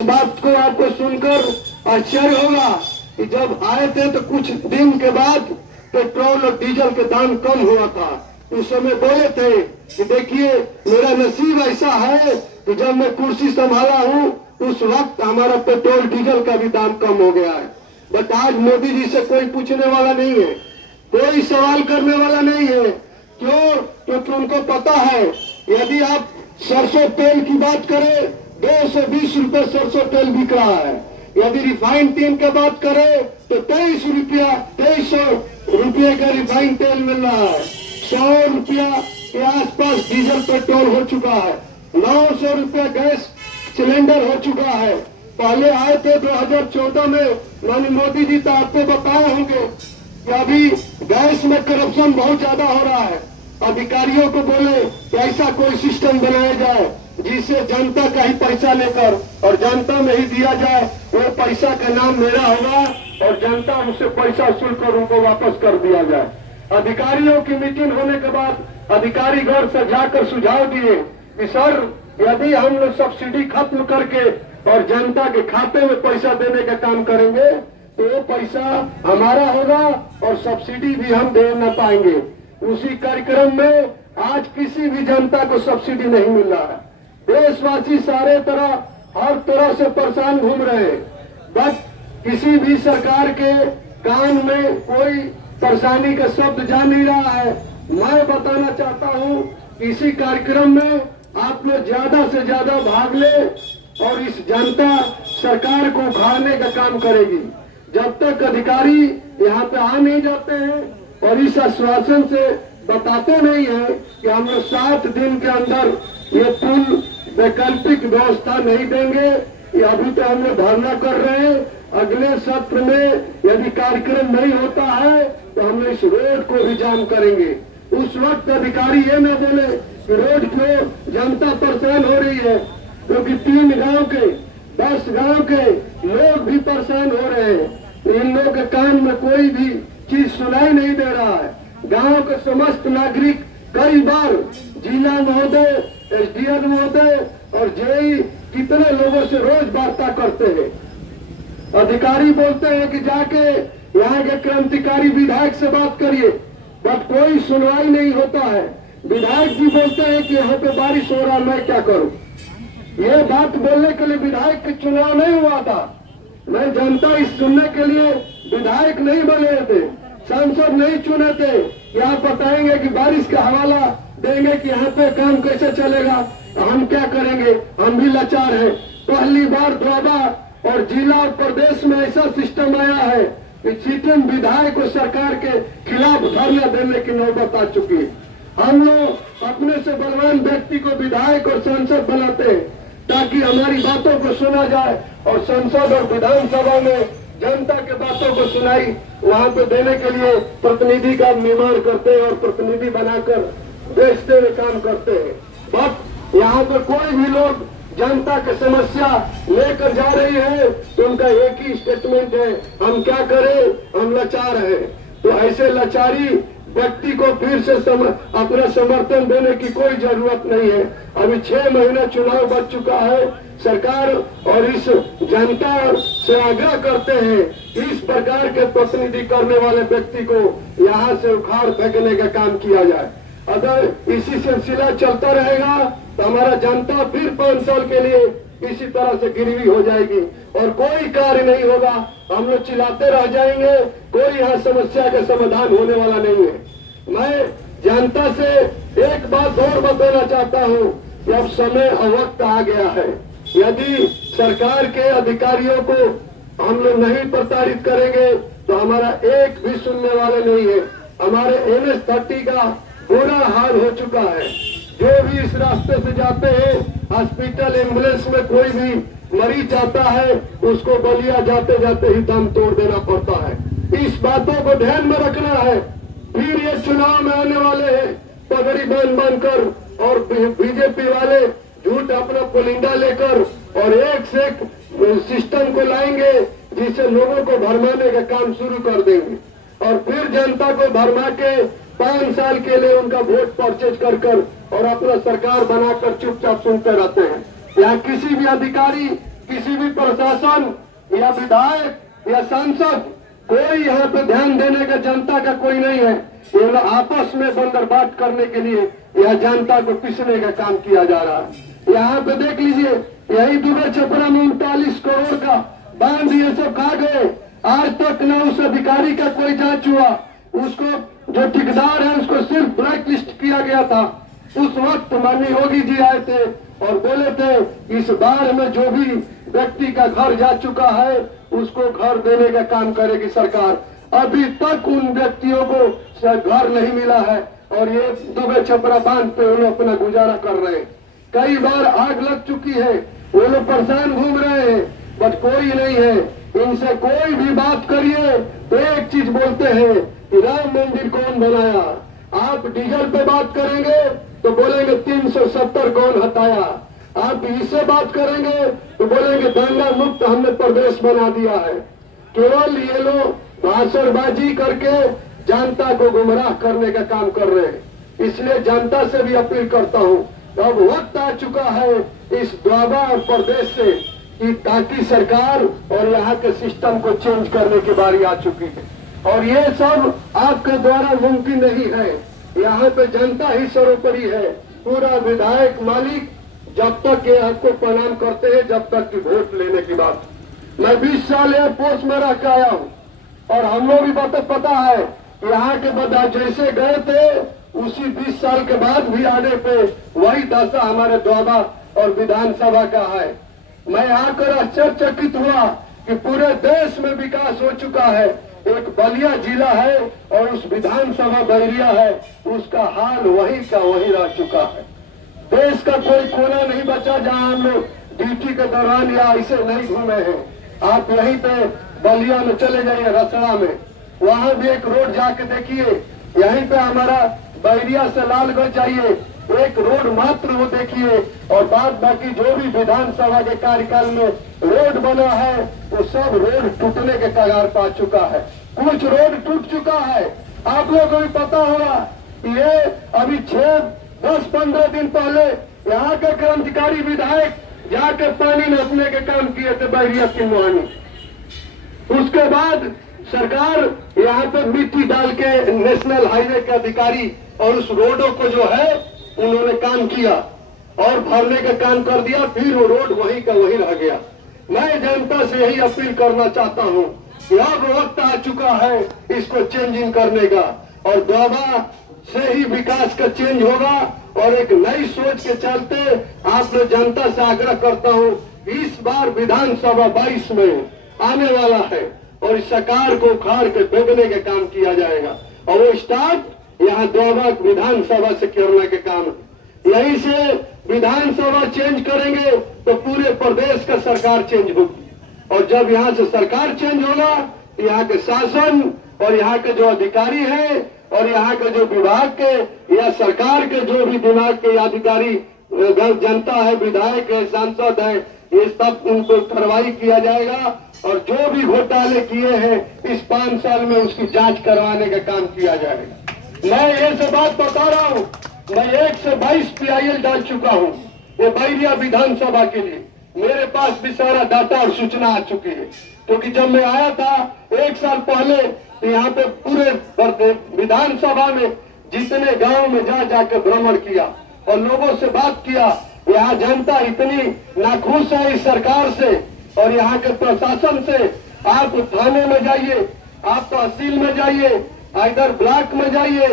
बात को आपको सुनकर आश्चर्य होगा कि जब आए थे तो कुछ दिन के बाद पेट्रोल और डीजल के दाम कम हुआ था। उस समय बोले थे कि देखिए मेरा नसीब ऐसा है कि जब मैं कुर्सी संभाला हूँ उस वक्त हमारा पेट्रोल डीजल का भी दाम कम हो गया है। बट आज मोदी जी से कोई पूछने वाला नहीं है, कोई सवाल करने वाला नहीं है। क्यों? क्योंकि उनको पता है यदि आप सरसों तेल की बात करें 220 रुपए सरसों तेल बिक रहा है, यदि रिफाइंड तेल की बात करें तो 2300 रुपये का रिफाइंड तेल मिल रहा है। 100 रुपया के आसपास डीजल पेट्रोल हो चुका है। 900 रुपया गैस सिलेंडर हो चुका है। पहले आए थे 2014 में माननीय मोदी जी, तो आपको बताए होंगे कि अभी गैस में करप्शन बहुत ज्यादा हो रहा है। अधिकारियों को बोले कि ऐसा कोई सिस्टम बनाया जाए जिससे जनता का ही पैसा लेकर और जनता में ही दिया जाए, वो पैसा का नाम मेरा होगा और जनता उससे पैसा वसूल कर उनको वापस कर दिया जाए। अधिकारियों की मीटिंग होने के बाद अधिकारी घर से जाकर सुझाव दिए कि सर यदि हम लोग सब्सिडी खत्म करके और जनता के खाते में पैसा देने का काम करेंगे तो वो पैसा हमारा होगा और सब्सिडी भी हम दे न पाएंगे। उसी कार्यक्रम में आज किसी भी जनता को सब्सिडी नहीं मिल रहा है। देशवासी सारे तरह हर तरह से परेशान घूम रहे हैं, बट किसी भी सरकार के कान में कोई परेशानी का शब्द जा नहीं रहा है। मैं बताना चाहता हूं कि इसी कार्यक्रम में आप लोग ज्यादा से ज्यादा भाग ले और इस जनता सरकार को उखाड़ने का काम करेगी। जब तक अधिकारी यहाँ पे आ नहीं जाते हैं और इस आश्वासन से बताते नहीं है कि हम लोग 7 दिन के अंदर ये पुल वैकल्पिक व्यवस्था नहीं देंगे, ये अभी तो हम लोग धरना कर रहे हैं। अगले सत्र में यदि कार्यक्रम नहीं होता है तो हम लोग इस रोड को भी जाम करेंगे। उस वक्त अधिकारी ये न बोले कि रोड क्यों जनता परेशान हो रही है, क्योंकि 3 गांव के 10 गांव के लोग भी परेशान हो रहे हैं। इन लोगों के कान में कोई भी चीज सुनाई नहीं दे रहा है। गांव के समस्त नागरिक कई बार जिला महोदय, एसडीएम महोदय और जेई कितने लोगों से रोज वार्ता करते हैं। अधिकारी बोलते हैं कि जाके यहाँ के क्रांतिकारी विधायक से बात करिए, बट कोई सुनवाई नहीं होता है। विधायक जी बोलते हैं कि यहाँ पे बारिश हो रहा, मैं क्या करूं। ये बात बोलने के लिए विधायक के चुनाव नहीं हुआ था। मैं जनता इस सुनने के लिए विधायक नहीं बने थे, सांसद नहीं चुने थे कि आप बताएंगे कि बारिश का हवाला देंगे कि यहाँ पे काम कैसे चलेगा, हम क्या करेंगे। हम भी लाचार हैं। पहली बार द्वारा और जिला और प्रदेश में ऐसा सिस्टम आया है कि सिटिंग विधायक को सरकार के खिलाफ धरना देने की नौबत आ चुकी है। हम लोग अपने से बलवान व्यक्ति को विधायक और सांसद बनाते हैं ताकि हमारी बातों को सुना जाए और संसद और विधानसभा में जनता के बातों को सुनाई वहां पे देने के लिए प्रतिनिधि का निर्माण करते हैं और प्रतिनिधि बनाकर बेचते हुए काम करते हैं। बट यहाँ पे कोई भी लोग जनता की समस्या लेकर जा रही है तो उनका एक ही स्टेटमेंट है, हम क्या करें, हम लाचार हैं। तो ऐसे लाचारी व्यक्ति को फिर से अपना समर्थन देने की कोई जरूरत नहीं है। अभी 6 महीना चुनाव बच चुका है। सरकार और इस जनता से आग्रह करते हैं कि इस प्रकार के प्रतिनिधि करने वाले व्यक्ति को यहाँ से उखाड़ फेंकने का काम किया जाए। अगर इसी सिलसिला चलता रहेगा तो हमारा जनता फिर 5 साल के लिए इसी तरह से गिरवी हो जाएगी और कोई कार्य नहीं होगा। हम लोग चिल्लाते रह जाएंगे, कोई यहाँ समस्या का समाधान होने वाला नहीं है। मैं जनता से एक बात और बताना चाहता हूँ कि अब समय और वक्त आ गया है। यदि सरकार के अधिकारियों को हम लोग नहीं प्रताड़ित करेंगे तो हमारा एक भी सुनने वाले नहीं है। हमारे NH30 का बुरा हाल हो चुका है। जो भी इस रास्ते से जाते हैं, हॉस्पिटल एम्बुलेंस में कोई भी मरीज जाता है उसको बलिया जाते जाते ही दम तोड़ देना पड़ता है। इस बातों को ध्यान में रखना है। फिर ये चुनाव में आने वाले हैं पगड़ी बांध कर और बीजेपी वाले झूठ अपना पुलिंदा लेकर और एक से एक सिस्टम को लाएंगे जिससे लोगों को भरमाने का काम शुरू कर देंगे और फिर जनता को भरमा के 5 साल के लिए उनका वोट परचेज कर और अपना सरकार बनाकर चुपचाप सुनते रहते हैं। यहाँ किसी भी अधिकारी किसी भी प्रशासन या विधायक या सांसद कोई यहाँ पे ध्यान देने का जनता का कोई नहीं है। ये लोग आपस में बंदरबाट करने के लिए यह जनता को पिसने का काम किया जा रहा है। यहाँ पे देख लीजिए, यही दुबे छपरा में 39 करोड़ का बांध ये सब खा गए। आज तक न उस अधिकारी का कोई जांच हुआ, उसको जो ठेकेदार है उसको सिर्फ ब्लैक लिस्ट किया गया था। उस वक्त माननीय योगी जी आए थे और बोले थे इस बार में जो भी व्यक्ति का घर जा चुका है उसको घर देने का काम करेगी सरकार। अभी तक उन व्यक्तियों को घर नहीं मिला है और ये दुबे छपरा बांध पे वो लोग अपना गुजारा कर रहे हैं। कई बार आग लग चुकी है, वो लोग परेशान घूम रहे हैं, बट कोई नहीं है। इनसे कोई भी बात करिए तो एक चीज बोलते हैं कि राम मंदिर कौन बनाया। आप डीजल पे बात करेंगे तो बोलेंगे 370 कौन हटाया। आप इससे बात करेंगे तो बोलेंगे दंगा मुक्त हमने प्रदेश बना दिया है। केवल ये लोग भाषणबाजी करके जनता को गुमराह करने का काम कर रहे हैं। इसलिए जनता से भी अपील करता हूँ, अब वक्त आ चुका है इस द्वाबा और प्रदेश से कि ताकि सरकार और यहाँ के सिस्टम को चेंज करने की बारी आ चुकी है। और ये सब आपके द्वारा मुमकिन नहीं है। यहाँ पे जनता ही सर्वोपरि है। पूरा विधायक मालिक जब तक ये आपको प्रणाम करते हैं जब तक की वोट लेने की बात। मैं 20 साल यहाँ पोस्ट में रह के आया हूँ और हम लोग भी पता है यहाँ के बदा जैसे गए थे उसी 20 साल के बाद भी आने पे वही दशा हमारे द्वाबा और विधानसभा का है। मैं आकर आश्चर्यचकित हुआ कि पूरे देश में विकास हो चुका है। एक बलिया जिला है और उस विधानसभा बैरिया है, उसका हाल वही का वही रह चुका है। देश का कोई कोना नहीं बचा जहां हम लोग ड्यूटी के दौरान या ऐसे नहीं घूमे हैं। आप यहीं पे बलिया में चले जाइए, रसड़ा में, वहां भी एक रोड जाके देखिए। यहीं पे हमारा बैरिया से लालगंज जाइए, एक रोड मात्र वो देखिए और बाद बाकी जो भी विधानसभा के कार्यकाल में रोड बना है वो सब रोड टूटने के कगार पा चुका है। कुछ रोड टूट चुका है। आप लोगों को भी पता होगा, ये अभी 10-15 दिन पहले यहाँ के क्रांतिकारी विधायक जाके पानी नापने के काम किए थे बैरिया की मुहानी। उसके बाद सरकार यहाँ पे मिट्टी डाल के नेशनल हाईवे के अधिकारी और उस रोडों को जो है उन्होंने काम किया और भरने का काम कर दिया, फिर वो रोड वहीं का वहीं रह गया। मैं जनता से यही अपील करना चाहता हूँ कि अब वक्त आ चुका है इसको चेंजिंग करने का और द्वाबा से ही विकास का चेंज होगा। और एक नई सोच के चलते आप लोग जनता से आग्रह करता हूँ, इस बार विधानसभा 22 में आने वाला है और इस सरकार को उखाड़ के फेंकने का काम किया जाएगा और वो स्टार्ट यहाँ द्वाबा विधानसभा से करने के काम है। यहीं से विधानसभा चेंज करेंगे तो पूरे प्रदेश का सरकार चेंज होगी और जब यहाँ से सरकार चेंज होगा तो यहाँ के शासन और यहाँ के जो अधिकारी हैं और यहाँ के जो विभाग के या सरकार के जो भी दिमाग के अधिकारी जनता है, विधायक है, सांसद है, ये सब उनको कार्रवाई किया जाएगा और जो भी घोटाले किए हैं इस 5 साल में उसकी जांच करवाने का काम किया जाएगा। मैं ये सब बात बता रहा हूँ। मैं 1 से 22 PIL डाल चुका हूँ ये बैरिया विधानसभा के लिए। मेरे पास भी सारा डाटा और सूचना आ चुकी है क्योंकि जब मैं आया था 1 साल पहले तो यहाँ पे पूरे विधानसभा में जितने गांव में जाकर भ्रमण किया और लोगों से बात किया। यहाँ जनता इतनी नाखुश है इस सरकार से और यहाँ के प्रशासन से। आप थाने में जाइए, आप तहसील में जाइए, इधर ब्लॉक में जाइए,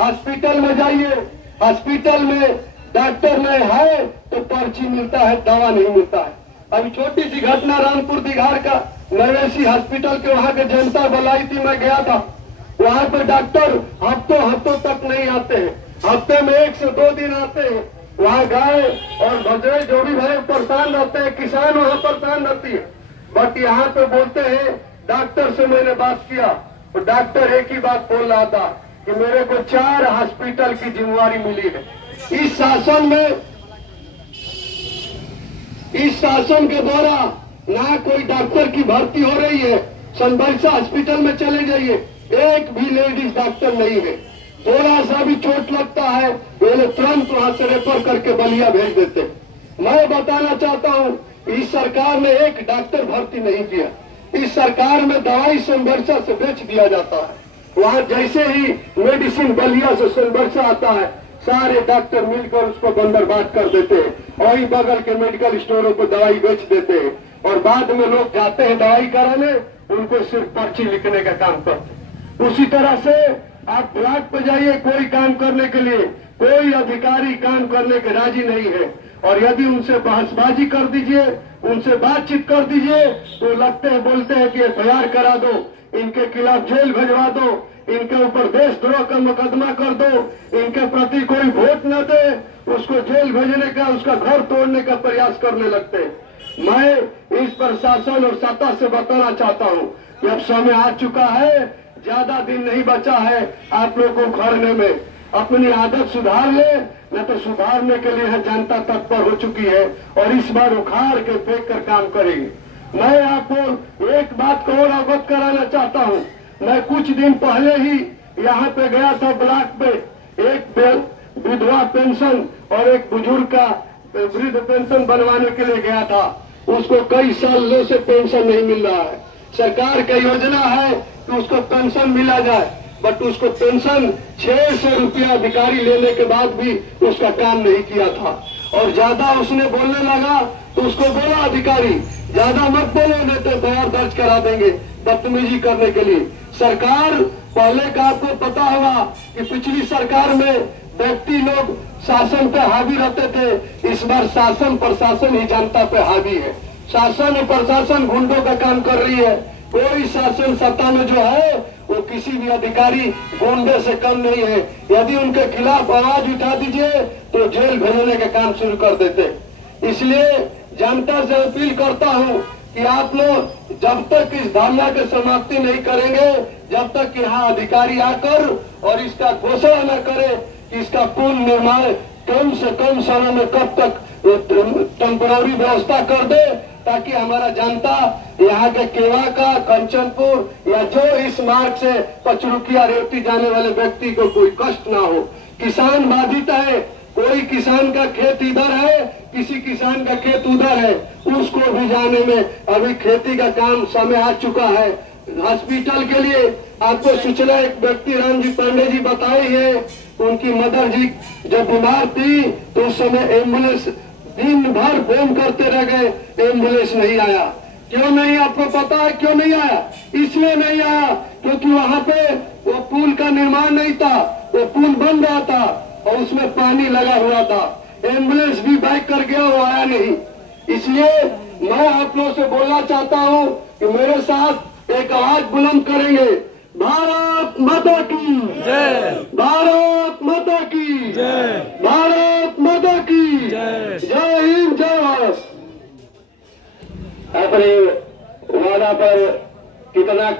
हॉस्पिटल में जाइए। हॉस्पिटल में डॉक्टर नहीं है तो पर्ची मिलता है, दवा नहीं मिलता है। अभी छोटी सी घटना रामपुर दिघार का नवेशी हॉस्पिटल के वहां के जनता बुलाई थी, मैं गया था। वहां पे डॉक्टर हफ्तों तक नहीं आते हैं, हफ्ते में 1 से 2 दिन आते हैं। वहाँ गाय और बजरे जो भी भाई परेशान रहते हैं, किसान वहाँ परेशान रहती है। बट यहाँ पे बोलते हैं, डॉक्टर से मैंने बात किया तो डॉक्टर एक ही बात बोल रहा था कि मेरे को 4 हॉस्पिटल की जिम्मेवारी मिली है। इस शासन के द्वारा ना कोई डॉक्टर की भर्ती हो रही है। संबरसा हॉस्पिटल में चले जाइए, एक भी लेडीज डॉक्टर नहीं है। थोड़ा सा भी चोट लगता है वो लोग तुरंत वहां से रेफर करके बलिया भेज देते। मैं बताना चाहता हूँ इस सरकार ने एक डॉक्टर भर्ती नहीं किया। इस सरकार में दवाई सोनबरसा से बेच दिया जाता है। वहां जैसे ही मेडिसिन बलिया से सोनबरसा आता है, सारे डॉक्टर मिलकर उसको बंदरबाट कर देते हैं। वही बगल के मेडिकल स्टोरों पर दवाई बेच देते हैं और बाद में लोग जाते हैं दवाई कराने, उनको सिर्फ पर्ची लिखने का काम करते। उसी तरह से आप ब्लॉक पे जाइए, कोई काम करने के लिए कोई अधिकारी काम करने के राजी नहीं है। और यदि उनसे बहसबाजी कर दीजिए, उनसे बातचीत कर दीजिए, तो लगते हैं बोलते हैं कि एफआईआर करा दो, इनके खिलाफ जेल भिजवा दो, इनके ऊपर देशद्रोह का मुकदमा कर दो, इनके प्रति कोई वोट न दे, उसको जेल भेजने का, उसका घर तोड़ने का प्रयास करने लगते हैं। मैं इस प्रशासन और सत्ता से बताना चाहता हूं कि अब समय आ चुका है, ज्यादा दिन नहीं बचा है आप लोग को उखड़ने में। अपनी आदत सुधार ले, न तो सुधारने के लिए जनता तत्पर हो चुकी है और इस बार उखाड़ के फेंक कर काम करेगी। मैं आपको एक बात को और अवगत कराना चाहता हूं। मैं कुछ दिन पहले ही यहाँ पे गया था ब्लॉक पे, एक विधवा पेंशन और एक बुजुर्ग का वृद्ध पेंशन बनवाने के लिए गया था। उसको कई सालों से पेंशन नहीं मिल रहा है। सरकार का योजना है कि उसको पेंशन मिला जाए, बट उसको पेंशन 600 रुपया अधिकारी लेने के बाद भी उसका काम नहीं किया था। और ज्यादा उसने बोलने लगा तो उसको बोला अधिकारी ज्यादा मत बोलो, नहीं तो एफआईआर दर्ज करा देंगे बदतमीजी करने के लिए। सरकार पहले का आपको पता होगा कि पिछली सरकार में व्यक्ति लोग शासन पे हावी रहते थे। इस बार शासन प्रशासन ही जनता पे हावी है। शासन और प्रशासन गुंडों का काम कर रही है। कोई शासन सत्ता में जो है वो किसी भी अधिकारी गुंडे से कम नहीं है। यदि उनके खिलाफ आवाज उठा दीजिए तो जेल भेजने का काम शुरू कर देते। इसलिए जनता से अपील करता हूं कि आप लोग जब तक इस धरना की समाप्ति नहीं करेंगे, जब तक यहाँ अधिकारी आकर और इसका घोषणा न करे कि इसका पूर्ण निर्माण कम से कम समय में कब तक टेम्पोररी व्यवस्था कर दे, ताकि हमारा जनता यहाँ के केवा का, कंचनपुर या जो इस मार्ग से पचरुखिया रेवती जाने वाले व्यक्ति को कोई कष्ट ना हो। किसान बाधित है, कोई किसान का खेत इधर है, किसी किसान का खेत उधर है, उसको भी जाने में अभी खेती का काम समय आ चुका है। हॉस्पिटल के लिए आपको सूचना एक व्यक्ति रामजी पांडे जी बताई है, उनकी मदर जी जब बीमार थी तो उस समय एम्बुलेंस दिन भर फोन करते रह गए, एम्बुलेंस नहीं आया। क्यों नहीं, आपको पता है क्यों नहीं आया? इसलिए नहीं आया क्योंकि वहां पे वो पुल का निर्माण नहीं था, वो पुल बन रहा था और उसमें पानी लगा हुआ था। एम्बुलेंस भी बैक कर गया, वो आया नहीं। इसलिए मैं आप लोगों से बोलना चाहता हूं कि मेरे साथ एक आवाज बुलंद करेंगे, भारत माता की जय, भारत माता की जय, भारत माता की जय, जय हिंद, जय भारत। अपने वादा पर कितना